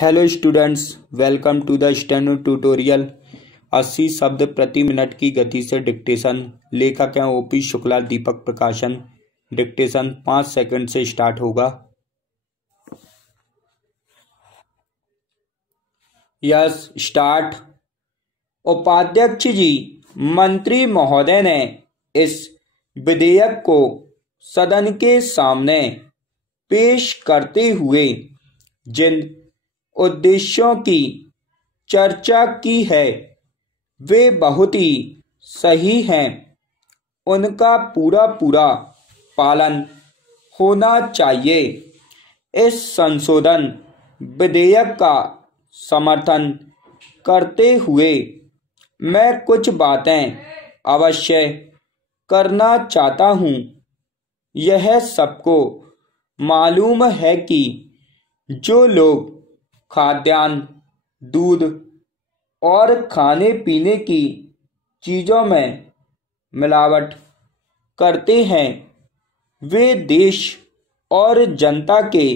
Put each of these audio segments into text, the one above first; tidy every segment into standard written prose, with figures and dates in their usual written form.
Hello students, welcome to the steno tutorial. 80 शब्द प्रति minute की गति से डिक्टेशन। लेखक हैं ओपी शुक्ला, दीपक प्रकाशन। डिक्टेशन 5 सेकंड से स्टार्ट होगा। Yes, start. उपाध्यक्ष जी, मंत्री महोदय ने इस विधेयक को सदन के सामने पेश करते हुए जिन उद्देश्यों की चर्चा की है वे बहुत ही सही हैं। उनका पूरा पालन होना चाहिए। इस संशोधन विधेयक का समर्थन करते हुए मैं कुछ बातें अवश्य करना चाहता हूँ। यह सबको मालूम है कि जो लोग खाद्यान्न, दूध और खाने पीने की चीज़ों में मिलावट करते हैं वे देश और जनता के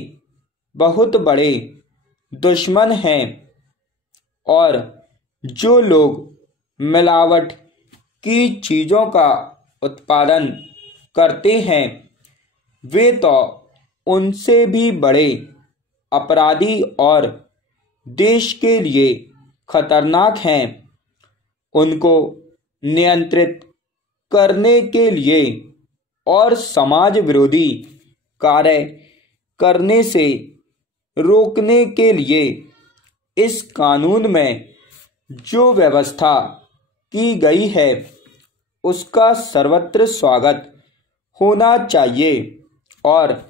बहुत बड़े दुश्मन हैं, और जो लोग मिलावट की चीज़ों का उत्पादन करते हैं वे तो उनसे भी बड़े अपराधी और देश के लिए खतरनाक हैं। उनको नियंत्रित करने के लिए और समाज विरोधी कार्य करने से रोकने के लिए इस कानून में जो व्यवस्था की गई है उसका सर्वत्र स्वागत होना चाहिए, और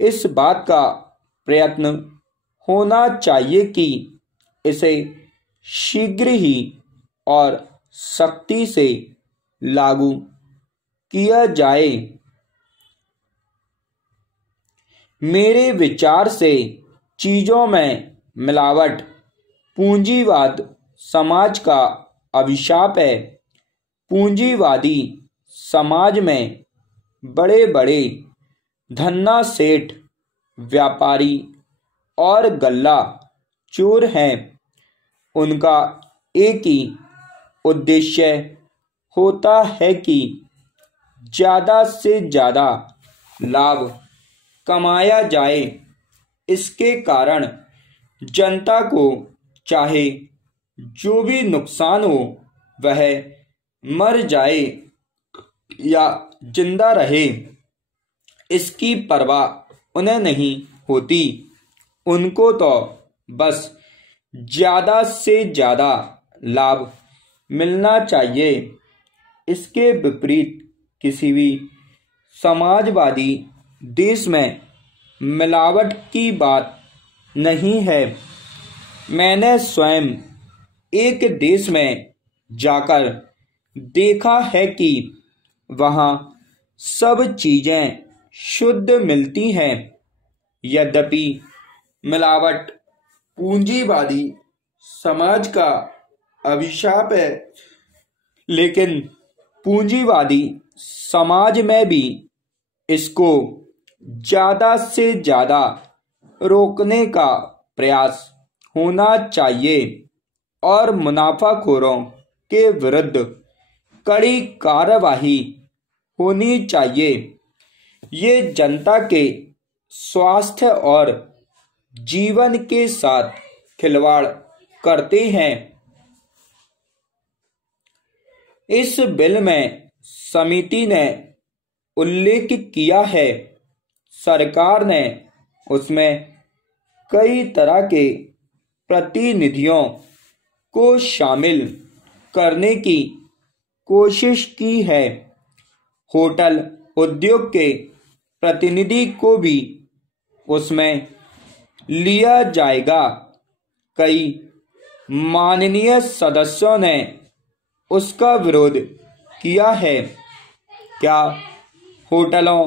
इस बात का प्रयत्न होना चाहिए कि इसे शीघ्र ही और सख्ती से लागू किया जाए। मेरे विचार से चीज़ों में मिलावट पूंजीवाद समाज का अभिशाप है। पूंजीवादी समाज में बड़े बड़े धन्ना सेठ, व्यापारी और गल्ला चोर हैं। उनका एक ही उद्देश्य होता है कि ज़्यादा से ज़्यादा लाभ कमाया जाए। इसके कारण जनता को चाहे जो भी नुकसान हो वह मर जाए या जिंदा रहे, इसकी परवाह उन्हें नहीं होती। उनको तो बस ज़्यादा से ज़्यादा लाभ मिलना चाहिए। इसके विपरीत किसी भी समाजवादी देश में मिलावट की बात नहीं है। मैंने स्वयं एक देश में जाकर देखा है कि वहाँ सब चीज़ें शुद्ध मिलती हैं। यद्यपि मिलावट पूंजीवादी समाज का अभिशाप है, लेकिन पूंजीवादी समाज में भी इसको ज़्यादा से ज़्यादा रोकने का प्रयास होना चाहिए और मुनाफाखोरों के विरुद्ध कड़ी कार्रवाई होनी चाहिए। ये जनता के स्वास्थ्य और जीवन के साथ खिलवाड़ करते हैं। इस बिल में समिति ने उल्लेख किया है, सरकार ने उसमें कई तरह के प्रतिनिधियों को शामिल करने की कोशिश की है। होटल उद्योग के प्रतिनिधि को भी उसमें लिया जाएगा। कई माननीय सदस्यों ने उसका विरोध किया है। क्या होटलों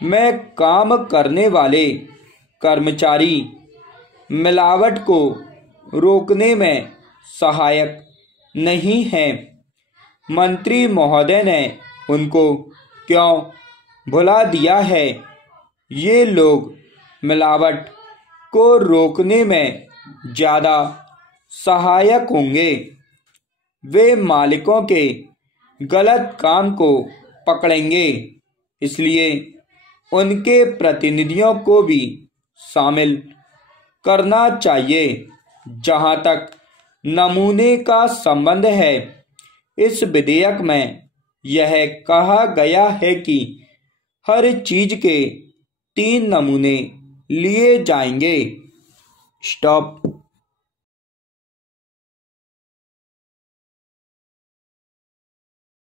में काम करने वाले कर्मचारी मिलावट को रोकने में सहायक नहीं हैं? मंत्री महोदय ने उनको क्यों भुला दिया है? ये लोग मिलावट को रोकने में ज़्यादा सहायक होंगे। वे मालिकों के गलत काम को पकड़ेंगे, इसलिए उनके प्रतिनिधियों को भी शामिल करना चाहिए। जहां तक नमूने का संबंध है, इस विधेयक में यह कहा गया है कि हर चीज के 3 नमूने लिए जाएंगे। स्टॉप।